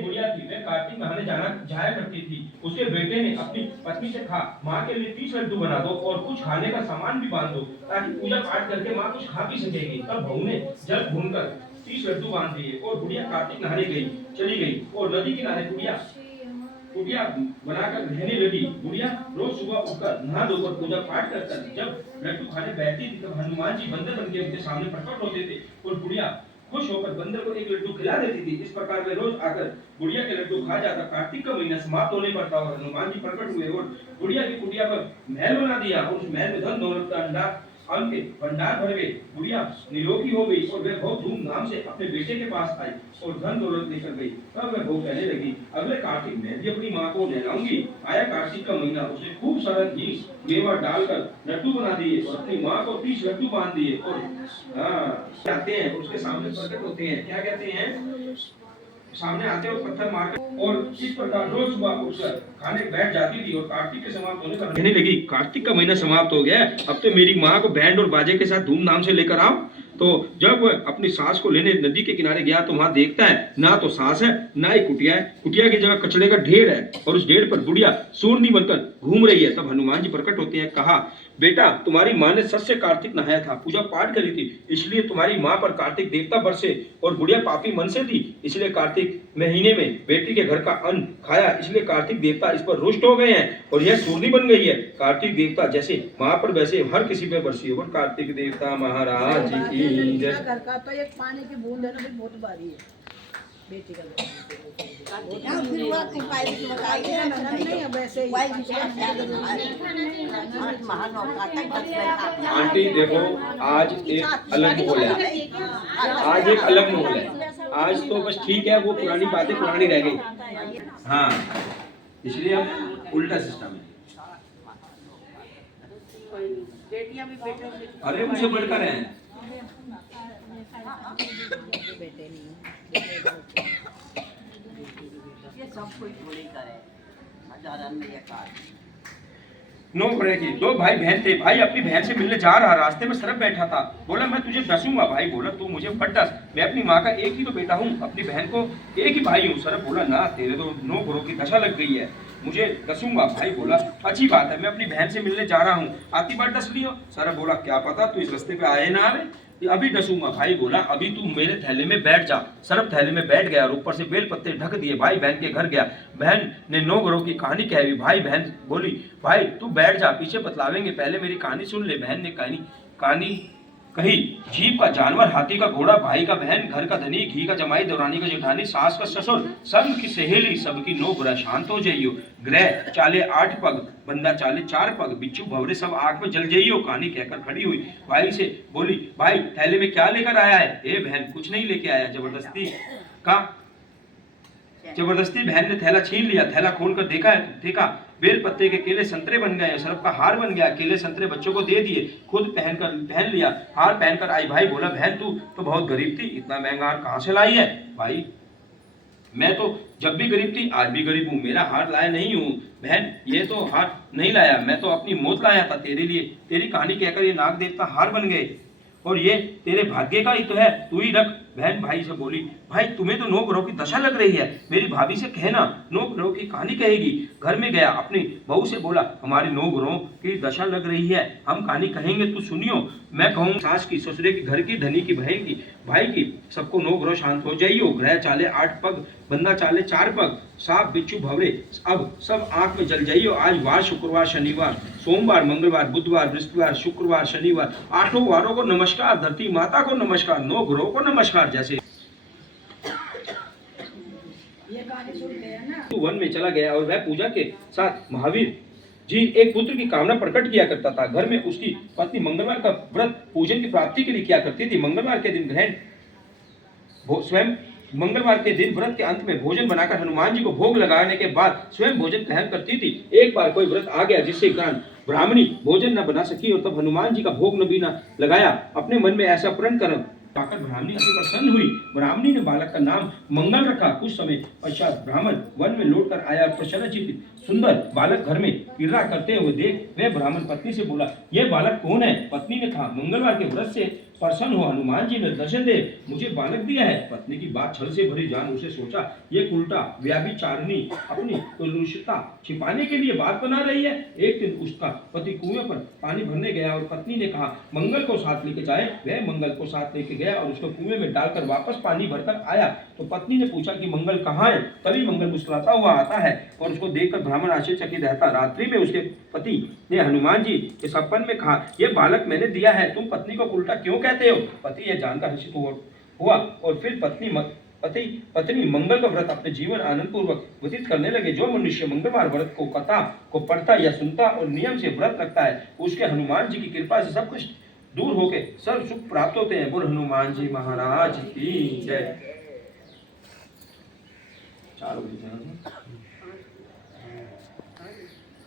एक गुड़िया थी, वह कार्तिक नहाने जाया करती थी। उसके बेटे ने अपनी पत्नी से कहा, माँ के लिए 30 लड्डू बना दो और कुछ खाने का सामान भी बांध दो, ताकि पूजा पाठ करके माँ कुछ खा पी सकेगी। तब बहू ने जल भूनकर 30 लड्डू बांध दिए और गुड़िया कार्तिक नहाने चली गई और नदी किनारे कुटिया बनाकर रहने लगी। गुड़िया रोज सुबह उठकर नहा धोकर पूजा पाठ कर जब लड्डू खाने बैठती थी, तब हनुमान जी बंदर बन के उनके सामने प्रकट होते थे और गुड़िया खुश होकर बंदर को एक लड्डू खिला देती थी। इस प्रकार वे रोज आकर गुड़िया के लड्डू खा जाता। कार्तिक का महीना समाप्त होने पर था और हनुमान जी प्रकट हुए और गुड़िया की कुटिया पर महल बना दिया और उस महल में धन दौलत का अन्न के भंडार भर गए। गुड़िया निरोगी हो गई और वह बहुत धूमधाम से अपने बेटे के पास आई और धन दौलत लेकर गई। तब वह बहू कहने लगी, अगले कार्तिक में भी अपनी माँ को नहलाऊंगी। आया कार्तिक का महीना, उसने खूब सारा घी मेवा डालकर लड्डू बना दिए और अपनी माँ को 30 लड्डू बांध दिए और आते हैं उसके सामने प्रकट होते हैं। क्या कहते हैं? सामने आते और पत्थर मारकर और इस प्रकार रोज सुबह उठकर खाने बैठ जाती थी और कार्तिक के समाप्त होने पर कहने लगी, कार्तिक का महीना समाप्त हो गया, अब तो मेरी माँ को बैंड और बाजे के साथ धूमधाम से लेकर आओ। तो जब वह अपनी सास को लेने नदी के किनारे गया तो वहां देखता है ना तो सास है ना ही कुटिया है। कुटिया की जगह कचड़े का ढेर है और उस ढेर पर बुढ़िया सूरनी बनकर घूम रही है। तब हनुमान जी प्रकट होते हैं। कहा, बेटा, तुम्हारी माँ ने सच से कार्तिक नहाया था, पूजा पाठ करी थी, इसलिए तुम्हारी माँ पर कार्तिक देवता बरसे और बुढ़िया पापी मन से थी, इसलिए कार्तिक महीने में बेटी के घर का अन्न खाया, इसलिए कार्तिक देवता इस पर रुष्ट हो गए हैं और यह सूरनी बन गई है। कार्तिक देवता जैसे माँ पर वैसे हर किसी पे बरसी हो। कार्तिक देवता महाराज की जय। घर का तो एक पानी की बूंद है ना, भी बहुत भारी है बेटी का। आंटी देखो, आज एक अलग माहौल है, आज एक अलग माहौल है। आज तो बस ठीक है, वो पुरानी बातें पुरानी रह गई। हाँ, इसलिए अब उल्टा सिस्टम है। अरे मुझे बढ़कर है नो करेगी। दो भाई बहन थे। भाई अपनी बहन से मिलने जा रहा, रास्ते में सरप बैठा था। बोला, मैं तुझे डसूंगा। भाई बोला, तू मुझे मत डस, मैं अपनी माँ का एक ही तो बेटा हूँ, अपनी बहन को एक ही भाई हूँ। सरप बोला, ना, तेरे तो 9 ग्रहों की दशा लग गई है, मुझे डसूंगा। भाई बोला, अच्छी बात है, मैं अपनी बहन से मिलने जा रहा हूँ, आती बार डस लियो। सरप बोला, क्या पता तू इस रास्ते पे आए ना आवे, अभी डसूंगा। भाई बोला, अभी तू मेरे थैले में बैठ जा। सरप थैले में बैठ गया और ऊपर से बेल पत्ते ढक दिए। भाई बहन के घर गया, बहन ने 9 ग्रहों की कहानी कही। भाई बहन बोली, भाई तू बैठ जा, पीछे बतलावेंगे, पहले मेरी कहानी सुन ले। बहन ने कहानी कही, जीप का जानवर, हाथी का घोड़ा, भाई का बहन, घर का धनी, घी का जमाई, दौरानी का जेठानी, सास का ससुर, सब की सहेली, सबकी 9 ग्रह शांत हो जाइयो। ग्रह चाले 8 पग, बंदा चाले 4 पग, बिच्छू भवरे सब आग में जल जाइयो। कहानी कहकर खड़ी हुई, भाई से बोली, भाई थैले में क्या लेकर आया है? ए बहन, कुछ नहीं लेके आया। जबरदस्ती बहन ने थैला छीन लिया। थैला खोलकर देखा बेल पत्ते के केले संतरे बन गए, सरप का हार बन गया। केले संतरे बच्चों को दे दिए, खुद पहन लिया। हार पहनकर आई। भाई बोला, बहन तू तो बहुत गरीब थी, इतना महंगा हार कहाँ से लाई है? भाई, मैं तो जब भी गरीब थी आज भी गरीब हूँ, मेरा हार लाया नहीं हूँ। बहन, ये तो हार नहीं लाया, मैं तो अपनी मौत लाया था तेरे लिए। तेरी कहानी कहकर ये नाग देवता हार बन गए और ये तेरे भाग्य का ही तो है, तू ही रख। बहन भाई से बोली, भाई तुम्हें तो 9 ग्रहों की दशा लग रही है, मेरी भाभी से कहना 9 ग्रहों की कहानी कहेगी। घर में गया, अपनी बहू से बोला, हमारी 9 ग्रहों की दशा लग रही है, हम कहानी कहेंगे, तू सुनियो। मैं कहूँ सास की, ससुरे की, घर की, धनी की, बहन की, भाई की, सबको 9 ग्रह शांत हो जाइयो। ग्रह चाले 8 पग, बंदा चाले 4 पग, सांप बिच्छू भवरे अब सब आंख में जल जाइयो। आज वार, शुक्रवार, शनिवार, सोमवार, मंगलवार, बुधवार, बृहस्पतिवार, शुक्रवार, शनिवार, 8 वारों को नमस्कार, धरती माता को नमस्कार, 9 ग्रहों को नमस्कार। जैसे वन में चला गया और वह पूजा के साथ महावीर जी एक पुत्र की कामना प्रकट किया करता था। घर में उसकी पत्नी मंगलवार का व्रत पूजन की प्राप्ति के लिए किया करती थी। मंगलवार के दिन व्रत के अंत में भोजन बनाकर हनुमान जी को भोग लगाने के बाद स्वयं भोजन ग्रहण करती थी। एक बार कोई व्रत आ गया जिससे कारण ब्राह्मणी भोजन न बना सकी और तब हनुमान जी का भोग न भी न लगाया। अपने मन में ऐसा प्रण कर पाकर ब्राह्मणी अति प्रसन्न हुई। ब्राह्मणी ने बालक का नाम मंगल रखा। कुछ समय पश्चात ब्राह्मण वन में लौटकर आया। प्रसन्नचित्त सुंदर बालक घर में क्रीड़ा करते हुए देख वह ब्राह्मण पत्नी से बोला, यह बालक कौन है? पत्नी ने कहा, मंगलवार के व्रत से प्रसन्न हो हनुमान जी ने दर्शन दे मुझे बालक दिया है। पत्नी की बात छल से भरी जान उसे सोचा ये उल्टा व्याभिचारिणी अपनी रुष्टता छिपाने के लिए बात बना रही है। एक दिन उसका पति कुएं पर पानी भरने गया और पत्नी ने कहा मंगल को साथ लेके जाए। वह मंगल को साथ लेके गया और उसको कुएं में डालकर वापस पानी भरकर आया तो पत्नी ने पूछा कि मंगल कहाँ है। तभी मंगल मुस्कुराता हुआ आता है और उसको देखकर ब्राह्मण आश्चर्यचकित रहता। रात्रि में उसके पति ने हनुमान जी के सपन में कहा यह बालक मैंने दिया है, तुम पत्नी को उल्टा क्यों कहते हो। पति यह जानकर हर्षित हुआ और फिर पत्नी मंगल का व्रत अपने जीवन आनंद पूर्वक व्यतीत करने लगे। जो मनुष्य मंगलवार व्रत को कथा को पढ़ता या सुनता और नियम से व्रत रखता है उसके हनुमान जी की कृपा से सब कुछ दूर होके सर्व सुख प्राप्त होते हैं। बोल हनुमान जी महाराज की जय। 4 बजे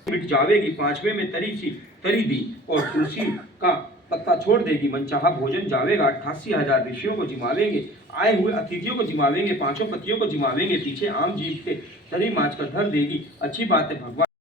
मिट जावेगी, 5वें में तरी दी और तुलसी का पत्ता छोड़ देगी। मनचाहा भोजन जावेगा, 88,000 ऋषियों को जिमावेंगे, आए हुए अतिथियों को जिमावेंगे, 5 पतियों को जिमावेंगे। पीछे आम जीव के तरी माच कर धर देगी। अच्छी बात है भगवान